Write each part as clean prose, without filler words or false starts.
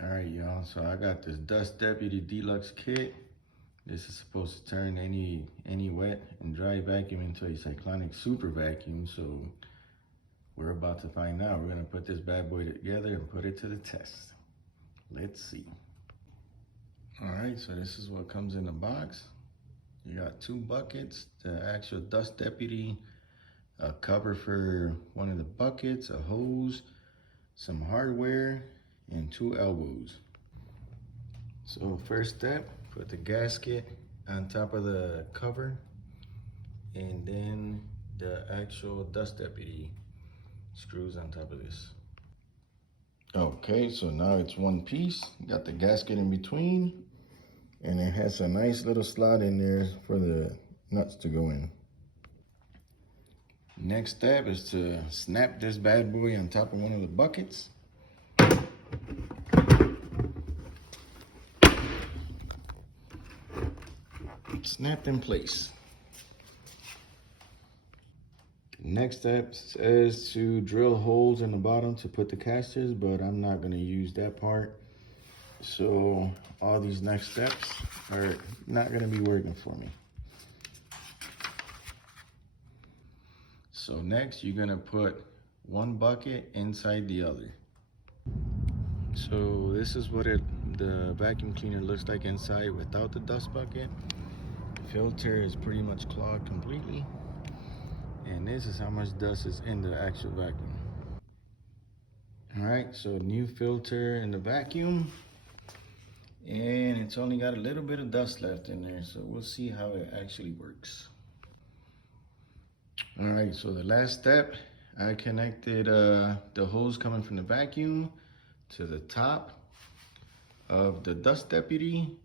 All right, y'all, so I got this Dust Deputy Deluxe kit. This is supposed to turn any wet and dry vacuum into a cyclonic super vacuum. So we're about to find out. We're gonna put this bad boy together and put it to the test. Let's see. All right, so this is what comes in the box. You got 2 buckets, the actual Dust Deputy, a cover for one of the buckets, a hose, some hardware, and 2 elbows. So first step, put the gasket on top of the cover, and then the actual Dust Deputy screws on top of this. Okay, so now it's one piece. Got the gasket in between, and it has a nice little slot in there for the nuts to go in. Next step is to snap this bad boy on top of one of the buckets. Snapped in place. Next step is to drill holes in the bottom to put the casters, but I'm not going to use that part. So all these next steps are not going to be working for me. So next you're going to put one bucket inside the other. So this is what the vacuum cleaner looks like inside without the dust bucket. The filter is pretty much clogged completely. And this is how much dust is in the actual vacuum. All right, so new filter in the vacuum. And it's only got a little bit of dust left in there, so we'll see how it actually works. All right, so the last step, I connected the hose coming from the vacuum to the top of the Dust Deputy,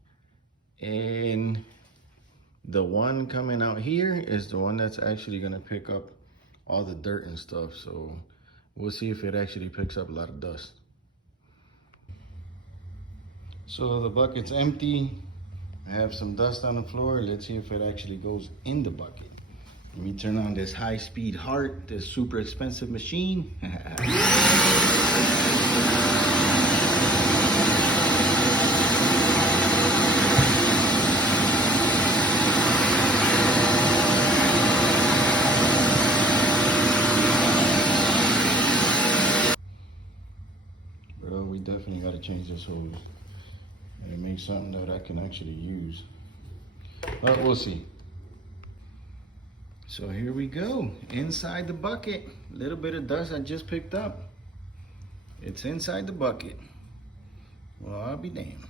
and the one coming out here is the one that's actually gonna pick up all the dirt and stuff. So we'll see if it actually picks up a lot of dust. So the bucket's empty. I have some dust on the floor. Let's see if it actually goes in the bucket. Let me turn on this high-speed heart, this super expensive machine. Bro, we definitely got to change this hose and make something that I can actually use. But we'll see. So here we go, inside the bucket. A little bit of dust I just picked up. It's inside the bucket. Well, I'll be damned.